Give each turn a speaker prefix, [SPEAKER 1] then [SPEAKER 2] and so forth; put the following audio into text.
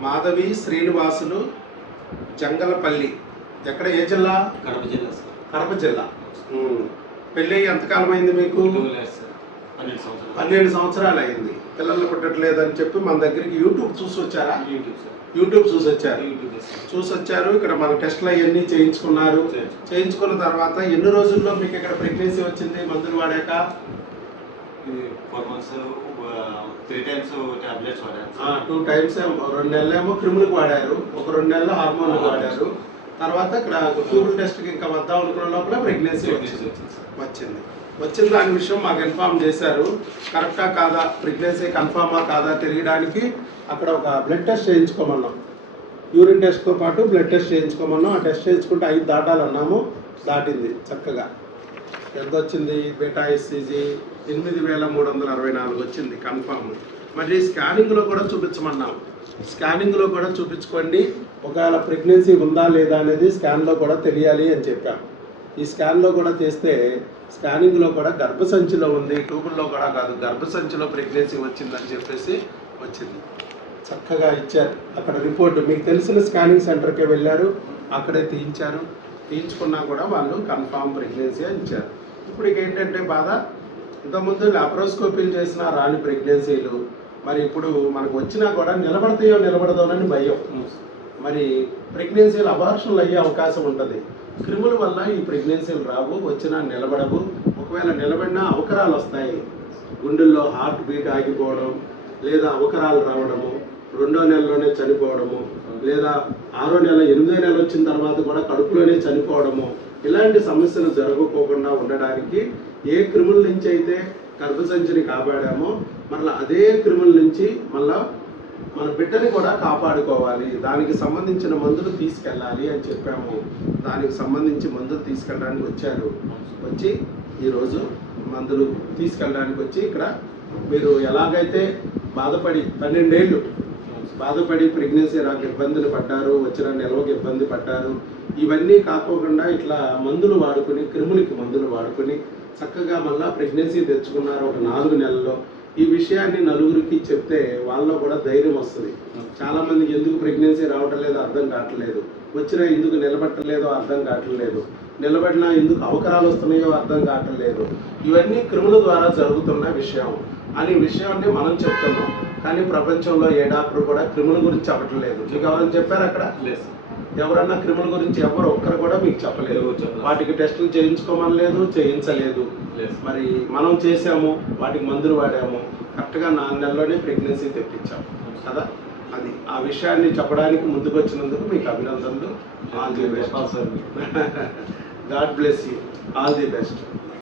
[SPEAKER 1] మాధవి శ్రీనివాసులు జంగలపల్లి. ఎక్కడ ఏ జిల్లా?
[SPEAKER 2] కడప జిల్లా సార్.
[SPEAKER 1] కడప జిల్లా. పెళ్ళి ఎంతకాలం అయింది మీకు?
[SPEAKER 2] పన్నెండు సంవత్సరాలు.
[SPEAKER 1] అయింది పిల్లలు పుట్టట్లేదని చెప్పి మన దగ్గరికి యూట్యూబ్ చూసి వచ్చారా?
[SPEAKER 2] యూట్యూబ్
[SPEAKER 1] చూసి వచ్చారు. చూసి వచ్చారు. ఇక్కడ మన టెస్ట్లు అవన్నీ చేయించుకున్నారు.
[SPEAKER 2] చేయించు.
[SPEAKER 1] చేయించుకున్న తర్వాత ఎన్ని రోజుల్లో మీకు ఇక్కడ ప్రెగ్నెన్సీ వచ్చింది? మందులు వాడాక?
[SPEAKER 2] Four months three times tablets వాడాను సార్
[SPEAKER 1] టూ టైమ్స్ రెండు నెలలేమో క్రిములకు వాడారు. ఒక రెండు నెలలు హార్మోన్లకు వాడారు. తర్వాత ఇక్కడ ట్యూబుల్ టెస్ట్కి ఇంకా వద్దాం అనుకున్న లోపల ప్రెగ్నెన్సీ వచ్చింది.
[SPEAKER 2] వచ్చింది.
[SPEAKER 1] వచ్చిన దాని విషయం మాకు ఇన్ఫామ్ చేశారు. కరెక్టా కాదా? ప్రెగ్నెన్సీ కన్ఫామా కాదా తెలియడానికి అక్కడ ఒక బ్లడ్ టెస్ట్ చేయించుకోమన్నాం. యూరిన్ టెస్ట్తో పాటు బ్లడ్ టెస్ట్ చేయించుకోమన్నాం. ఆ టెస్ట్ చేయించుకుంటే ఐదు దాటాలన్నాము. దాటింది చక్కగా. ఎంత వచ్చింది బీటా ఎస్సీజీ ఎనిమిది వేల మూడు వందల అరవై నాలుగు వచ్చింది కన్ఫామ్. మరి స్కానింగ్లో కూడా చూపించమన్నాం. స్కానింగ్లో కూడా చూపించుకోండి. ఒకవేళ ప్రెగ్నెన్సీ ఉందా లేదా అనేది స్కాన్లో కూడా తెలియాలి అని చెప్పాం. ఈ స్కాన్లో కూడా చేస్తే స్కానింగ్లో కూడా గర్భసంచిలో ఉంది ట్యూబుల్లో కూడా కాదు గర్భసంచిలో ప్రెగ్నెన్సీ వచ్చిందని చెప్పేసి వచ్చింది. చక్కగా ఇచ్చారు. అక్కడ రిపోర్ట్ మీకు తెలిసిన స్కానింగ్ సెంటర్కే వెళ్ళారు అక్కడే తీయించారు. తీయించుకున్నా కూడా వాళ్ళు కన్ఫామ్ ప్రెగ్నెన్సీ అని ఇచ్చారు. ఇప్పుడు ఏంటంటే బాధ? ఇంతకుముందు లాప్రోస్కోపీలు చేసిన రాని ప్రెగ్నెన్సీలు మరి ఇప్పుడు మనకు వచ్చినా కూడా నిలబడతాయో నిలబడదోనని భయం. మరి ప్రెగ్నెన్సీలు అబార్షన్లు అయ్యే అవకాశం ఉంటుంది. క్రిముల వల్ల ఈ ప్రెగ్నెన్సీలు రావు వచ్చినా నిలబడవు. ఒకవేళ నిలబడినా అవకరాలు వస్తాయి గుండెల్లో హార్ట్ బీట్ ఆగిపోవడం లేదా అవకరాలు రావడము రెండో నెలలోనే చనిపోవడము లేదా ఆరో నెల ఎనిమిదో నెల వచ్చిన తర్వాత కూడా కడుపులోనే చనిపోవడము ఇలాంటి సమస్యలు జరగకోకుండా ఉండడానికి ఏ క్రిముల నుంచి అయితే గర్భసంచిని కాపాడామో మరలా అదే క్రిముల నుంచి మళ్ళా మన బిడ్డని కూడా కాపాడుకోవాలి. దానికి సంబంధించిన మందులు తీసుకెళ్ళాలి అని చెప్పాము. దానికి సంబంధించి మందులు తీసుకెళ్ళడానికి వచ్చారు. వచ్చి ఈరోజు మందులు తీసుకెళ్ళడానికి వచ్చి ఇక్కడ మీరు ఎలాగైతే బాధపడి పన్నెండేళ్ళు బాధపడి ప్రెగ్నెన్సీ రాక ఇబ్బందులు పడ్డారు వచ్చిన నిల్వకి ఇబ్బంది పడ్డారు. ఇవన్నీ కాకోకుండా ఇట్లా మందులు వాడుకుని క్రిములకి మందులు వాడుకుని చక్కగా మళ్ళా ప్రెగ్నెన్సీ తెచ్చుకున్నారు ఒక నాలుగు నెలల్లో. ఈ విషయాన్ని నలుగురికి చెప్తే వాళ్ళలో కూడా ధైర్యం వస్తుంది. చాలామంది ఎందుకు ప్రెగ్నెన్సీ రావటం లేదో అర్థం కావట్లేదు. వచ్చినా ఎందుకు నిలబట్టలేదో అర్థం కావట్లేదు. నిలబడినా ఎందుకు అవకరాలు వస్తున్నాయో అర్థం కావట్లేదు. ఇవన్నీ క్రిముల ద్వారా జరుగుతున్న విషయం. అనే విషయాన్ని మనం చెప్తున్నాం. కానీ ప్రపంచంలో ఏ డాక్టర్ కూడా క్రిముల గురించి చెప్పట్లేదు. మీకు ఎవరైనా చెప్పారు అక్కడ?
[SPEAKER 2] లేదు
[SPEAKER 1] ఎవరన్నా క్రిముల గురించి ఎవరు ఒక్కరు కూడా మీకు చెప్పలేదు. వాటికి టెస్టులు చేయించలేదు.
[SPEAKER 2] లేదు
[SPEAKER 1] మరి మనం చేసాము వాటికి మందులు వాడాము కరెక్ట్గా నాలుగు నెలల్లోనే ప్రెగ్నెన్సీ తెప్పించాము కదా? అది ఆ విషయాన్ని చెప్పడానికి ముందుకు వచ్చినందుకు మీకు అభినందనలు. All the best.
[SPEAKER 2] Sir
[SPEAKER 1] God bless you. All the best.